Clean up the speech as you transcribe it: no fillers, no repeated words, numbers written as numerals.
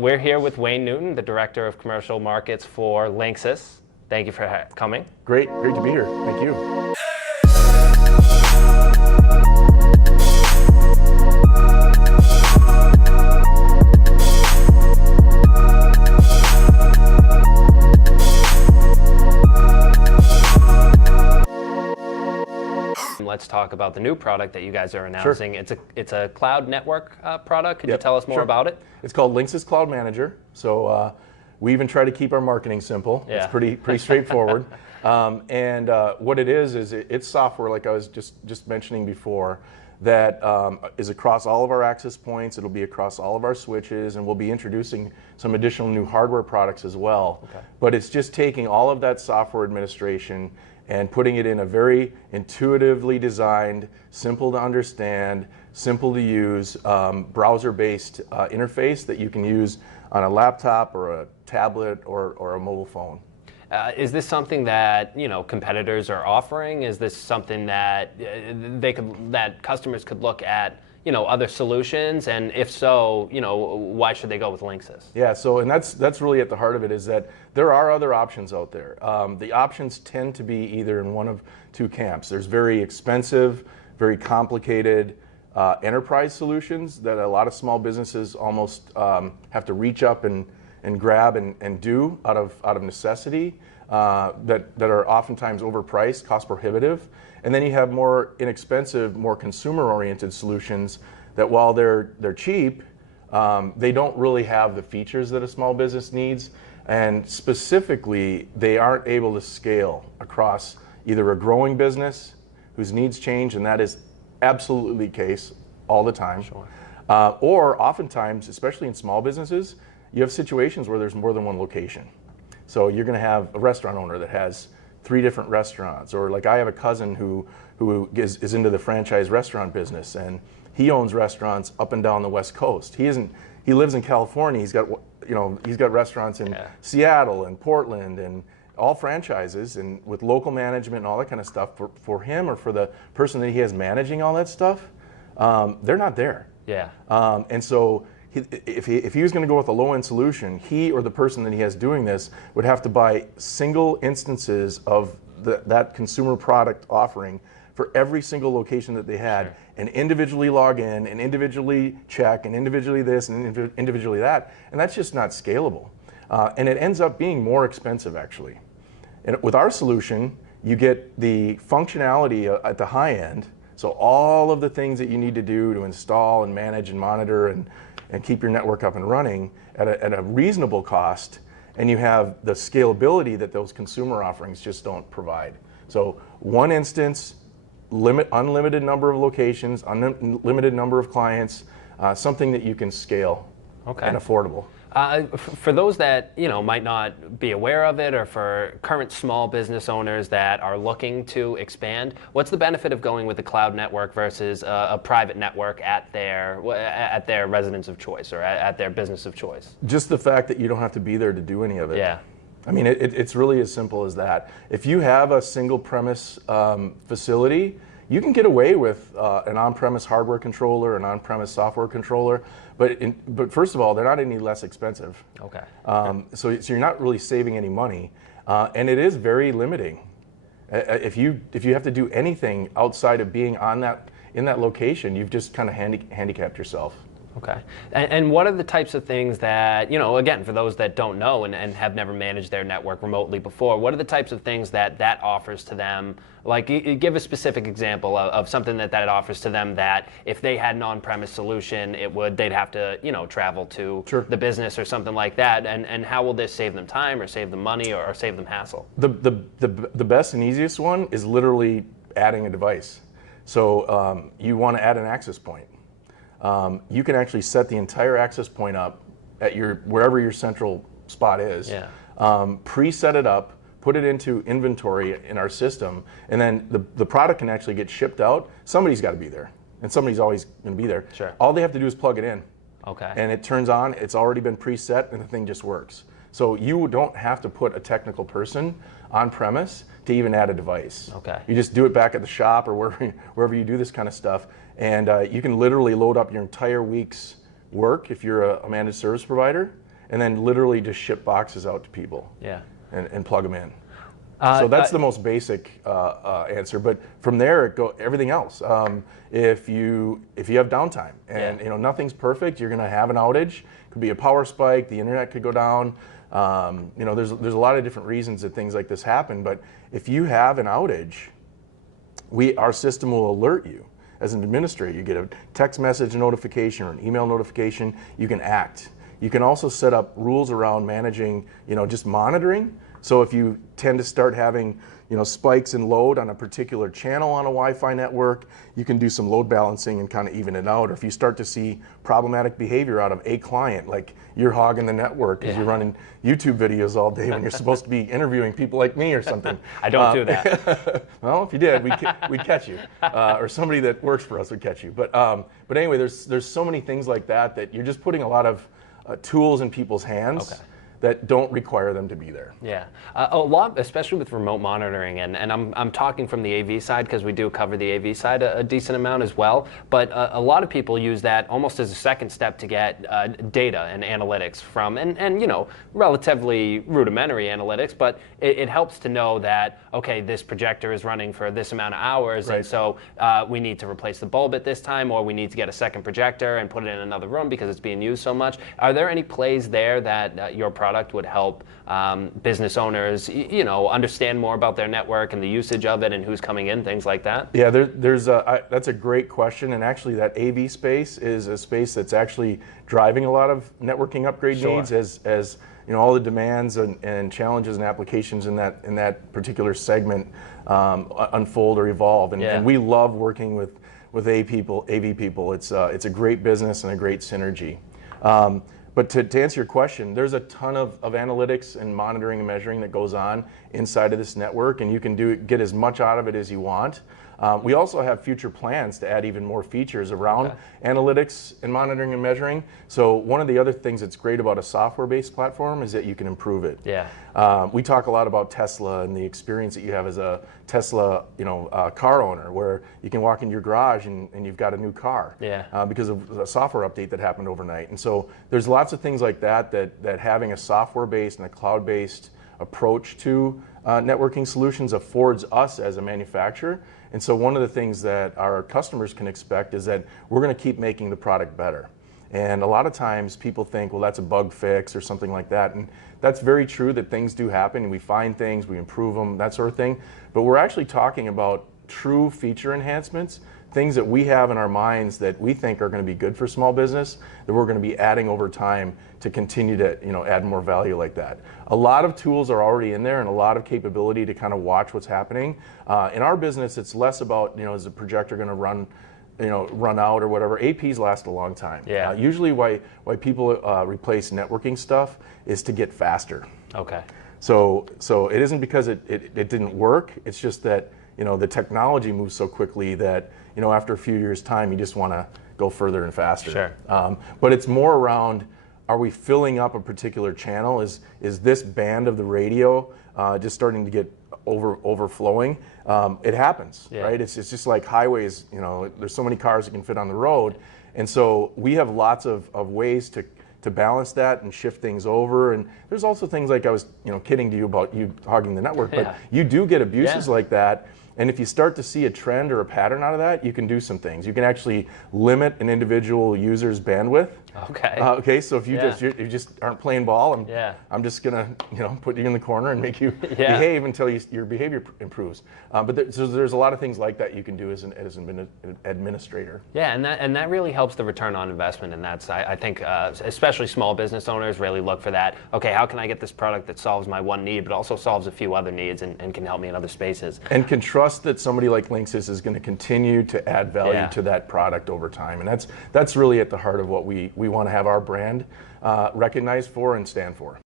We're here with Wayne Newton, the Director of Commercial Markets for Linksys. Thank you for coming. Great to be here. Thank you. Let's talk about the new product that you guys are announcing. Sure. It's a cloud network product. Could you tell us more about it? It's called Linksys Cloud Manager. So we even try to keep our marketing simple. Yeah. It's pretty straightforward. What it is it's software, like I was just mentioning before, that is across all of our access points. It'll be across all of our switches, and we'll be introducing some additional new hardware products as well. Okay. But it's just taking all of that software administration and putting it in a very intuitively designed, simple to understand, simple to use, browser-based interface that you can use on a laptop or a tablet or a mobile phone. Is this something that competitors are offering? Is this something that that customers could look at other solutions? And if so, why should they go with Linksys? Yeah, so and that's really at the heart of it, is that there are other options out there. The options tend to be either in one of two camps. There's very expensive, very complicated enterprise solutions that a lot of small businesses almost have to reach up and grab and do out of necessity, that are oftentimes overpriced, cost prohibitive. And then you have more inexpensive, more consumer-oriented solutions that, while they're cheap, they don't really have the features that a small business needs, and specifically, they aren't able to scale across either a growing business whose needs change, and that is absolutely the case all the time. Sure. Or oftentimes, especially in small businesses, you have situations where there's more than one location. So you're going to have a restaurant owner that has 3 different restaurants, or like I have a cousin who is into the franchise restaurant business, and he owns restaurants up and down the West Coast. He lives in California. He's got restaurants in Seattle and Portland and all franchises, and with local management and all that kind of stuff. For him, or for the person that he has managing all that stuff, they're not there. Yeah. And so if he was going to go with a low-end solution, he or the person that he has doing this would have to buy single instances of that consumer product offering for every single location that they had, Sure. and individually log in, and individually check, and individually this, and individually that, and that's just not scalable. And it ends up being more expensive, actually. And with our solution, you get the functionality at the high end, so all of the things that you need to do to install and manage and monitor and keep your network up and running at a reasonable cost, and you have the scalability that those consumer offerings just don't provide. So one instance, unlimited number of locations, unlimited number of clients, something that you can scale and affordable. For those that might not be aware of it, or for current small business owners that are looking to expand, what's the benefit of going with a cloud network versus a private network at their residence of choice, or at their business of choice? Just the fact that you don't have to be there to do any of it. Yeah. I mean, it's really as simple as that. If you have a single premise facility, you can get away with an on-premise hardware controller, an on-premise software controller, but first of all, they're not any less expensive. Okay. So you're not really saving any money, and it is very limiting. If you have to do anything outside of being in that location, you've just kind of handicapped yourself. Okay. And what are the types of things that, again, for those that don't know and have never managed their network remotely before, what are the types of things that offers to them? Like, give a specific example of something that offers to them that if they had an on-premise solution, they'd have to, travel to Sure. the business or something like that. And how will this save them time, or save them money, or save them hassle? The best and easiest one is literally adding a device. So you want to add an access point. You can actually set the entire access point up at wherever your central spot is. Yeah. Pre-set it up, put it into inventory in our system, and then the product can actually get shipped out. Somebody's got to be there, and somebody's always going to be there. Sure. All they have to do is plug it in. Okay. And it turns on. It's already been preset, and the thing just works. So you don't have to put a technical person on premise to even add a device. Okay. You just do it back at the shop or wherever you do this kind of stuff, and you can literally load up your entire week's work if you're a managed service provider, and then literally just ship boxes out to people. Yeah. And plug them in. So that's the most basic answer. But from there, everything else. If you have downtime and nothing's perfect, you're going to have an outage. Could be a power spike. The internet could go down. There's a lot of different reasons that things like this happen. But if you have an outage, our system will alert you. As an administrator, you get a text message notification or an email notification. You can act. You can also set up rules around managing, just monitoring. So if you tend to start having, spikes in load on a particular channel on a Wi-Fi network, you can do some load balancing and kind of even it out. Or if you start to see problematic behavior out of a client, like you're hogging the network because you're running YouTube videos all day when you're supposed to be interviewing people like me or something. I don't do that. Well, if you did, we'd catch you, or somebody that works for us would catch you. But anyway, there's so many things like that you're just putting a lot of tools in people's hands that don't require them to be there. Yeah, a lot, especially with remote monitoring, and I'm talking from the AV side because we do cover the AV side a decent amount as well. But a lot of people use that almost as a second step to get data and analytics from, and relatively rudimentary analytics. But it helps to know that this projector is running for this amount of hours, and so we need to replace the bulb at this time, or we need to get a second projector and put it in another room because it's being used so much. Are there any plays there that your product would help business owners, understand more about their network and the usage of it and who's coming in, things like that? Yeah, that's a great question, and actually that AV space is a space that's actually driving a lot of networking upgrade needs as all the demands and challenges and applications in that particular segment unfold or evolve. And we love working with AV people. It's a great business and a great synergy. But to answer your question, there's a ton of analytics and monitoring and measuring that goes on inside of this network, and you can get as much out of it as you want. We also have future plans to add even more features around analytics and monitoring and measuring. So one of the other things that's great about a software-based platform is that you can improve it. Yeah. We talk a lot about Tesla and the experience that you have as a Tesla, car owner, where you can walk in your garage and you've got a new car because of a software update that happened overnight. And so there's lots of things like that having a software-based and a cloud-based approach to networking solutions affords us as a manufacturer. And so one of the things that our customers can expect is that we're going to keep making the product better. And a lot of times people think, well, that's a bug fix or something like that. And that's very true that things do happen and we find things, we improve them, that sort of thing. But we're actually talking about true feature enhancements, things that we have in our minds that we think are going to be good for small business, that we're going to be adding over time to continue to add more value like that. A lot of tools are already in there and a lot of capability to kind of watch what's happening. In our business, it's less about, is the projector going to run out or whatever. APs last a long time. Yeah. Usually why people replace networking stuff is to get faster. Okay. So it isn't because it didn't work, it's just that the technology moves so quickly that after a few years' time you just want to go further and faster. Sure. But it's more around, are we filling up a particular channel? Is this band of the radio just starting to get overflowing? It happens, right? It's just like highways. There's so many cars that can fit on the road, and so we have lots of ways to balance that and shift things over. And there's also things like I was kidding to you about you hogging the network, but you do get abuses like that. And if you start to see a trend or a pattern out of that, you can do some things. You can actually limit an individual user's bandwidth. Okay. So if you just aren't playing ball, I'm just gonna put you in the corner and make you behave until your behavior improves. But there's a lot of things like that you can do as an administrator. Yeah, and that really helps the return on investment. And that's I think especially small business owners really look for that. Okay, how can I get this product that solves my one need, but also solves a few other needs and can help me in other spaces? And can trust that somebody like Linksys is going to continue to add value to that product over time. And that's really at the heart of what we want to have our brand recognized for and stand for.